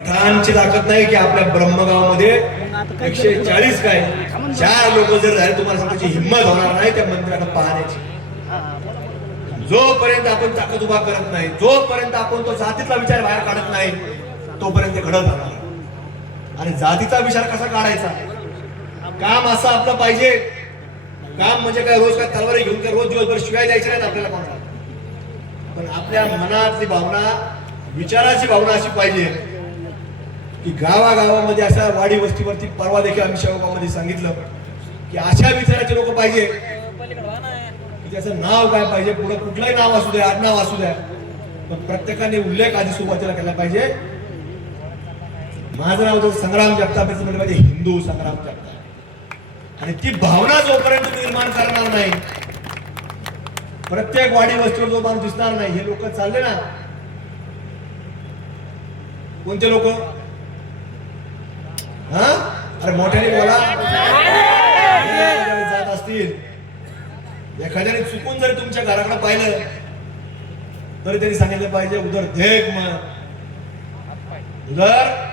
ठाणची ताकद नाही की आपल्या ब्रह्मगावामध्ये 140 काय 4 लोक जर झाले तुम्हाला त्याची हिंमत होणार नाही त्या मंदिराला पाहण्याची. जोपर्यंत आपण ताकद उभा करत नाही, जोपर्यंत आपण तो जातीतला विचार बाहेर काढत नाही, तोपर्यंत ते घडत राहणार. आणि जातीचा विचार कसा काढायचा? काम असं आपलं पाहिजे. काम म्हणजे काय रोज काय तलवारी घेऊन काय रोज दिवसभर शिवाय द्यायचे नाहीत आपल्याला कोणाला. पण आपल्या मनातली भावना, विचाराची भावना अशी पाहिजे की गावागावामध्ये अशा वाडी वस्तीवरती परवा देखील आम्ही शेवगावमध्ये सांगितलं की अशा विचाराचे लोक पाहिजे की त्याचं नाव काय पाहिजे, पुढे कुठलंही नाव असू द्या, आडनाव असू द्या, पण प्रत्येकाने उल्लेख आधी सुरुवातीला केला पाहिजे. माझं नाव जर संग्राम जगताप म्हणजे पाहिजे हिंदू संग्राम जगताप. आणि ती भावना जोपर्यंत निर्माण करणार नाही, प्रत्येक वाडी वस्तीवर जो माणूस दिसणार नाही, हे लोक चालले ना. कोणते लोक? हा अरे मोठ्याने बोला. जात असतील, एखाद्याने चुकून जरी तुमच्या घराकडे पाहिलं तरी त्यांनी सांगितलं पाहिजे उधर देख मग, उधर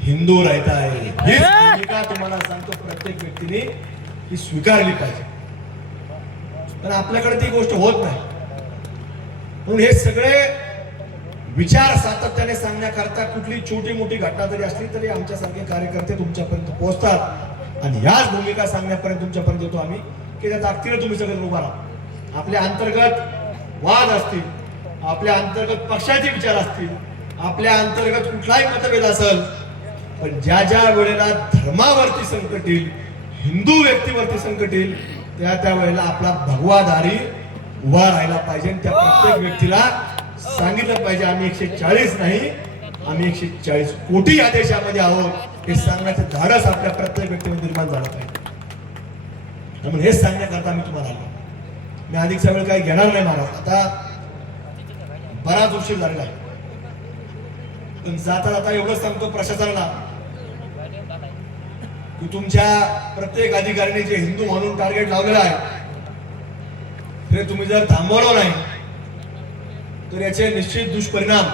हिंदू राहता है. ही भूमिका तुम्हाला सांगतो प्रत्येक व्यक्तीने ही स्वीकारली पाहिजे. पण आपल्याकडे ती गोष्ट होत नाही. म्हणून हे सगळे विचार सातत्याने सांगण्याकरता कुठली छोटी मोठी घटना जरी असली तरी आमच्यासारखे कार्यकर्ते तुमच्यापर्यंत पोहोचतात आणि याच भूमिका सांगण्यापर्यंत तुमच्यापर्यंत येतो आम्ही की त्या ताकदीने तुम्ही सगळे उभा राहा. आपल्या अंतर्गत वाद असतील, आपल्या अंतर्गत पक्षाचे विचार असतील, आपल्या अंतर्गत कुठलाही मतभेद असेल, पण ज्या ज्या वेळेला धर्मावरती संकट येईल, हिंदू व्यक्तीवरती संकट येईल, त्या वेळेला आपला भगवाधारी उभा राहायला पाहिजे. त्या प्रत्येक व्यक्तीला सांगितलं पाहिजे आम्ही 140 नाही, आम्ही 140 कोटी या देशामध्ये आहोत हे सांगण्याचं धाडस आपल्या प्रत्येक व्यक्तीमध्ये निर्माण झालं पाहिजे. म्हणून हेच सांगण्याकरता आम्ही तुम्हाला आलो. मी अधिकचा वेळ काही घेणार नाही महाराज, आता बराच उशीर झालेला आहे. पण जाता जाता एवढंच सांगतो प्रशासनाला की तुमच्या प्रत्येक अधिकाऱ्याने जे हिंदू म्हणून टार्गेट लावलेलं आहे ते तुम्ही जर थांबवलं नाही तर याचे निश्चित दुष्परिणाम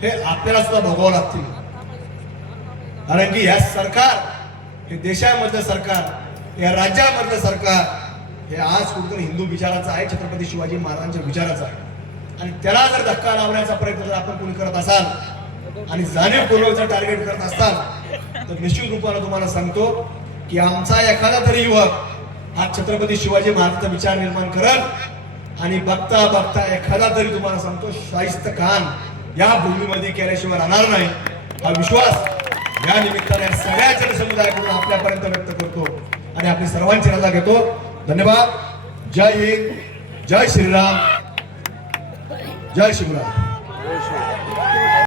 हे आपल्याला सुद्धा भोगावं लागतील. कारण की या सरकार, हे देशामधलं सरकार, या राज्यामधलं सरकार हे आज कुठेतरी हिंदू विचाराचं आहे, छत्रपती शिवाजी महाराजांच्या विचाराचं आहे. आणि त्याला जर धक्का लावण्याचा प्रयत्न जर आपण कोणी करत असाल आणि जाणीवपूर्वक जर टार्गेट करत असाल तर निश्चित रूपाने तुम्हाला सांगतो की आमचा एखादा तरी युवक हा छत्रपती शिवाजी महाराजांचा विचार निर्माण करल आणि बघता बघता एखादा तरी तुम्हाला सांगतो शाहिस्त खान या भूमीमध्ये केल्याशिवाय राहणार नाही. हा विश्वास या निमित्ताने सगळ्या जनसमुदायाकडून आपल्यापर्यंत व्यक्त करतो आणि आपली सर्वांची रजा घेतो. धन्यवाद. जय हिंद, जय श्रीराम, जय शिवराम.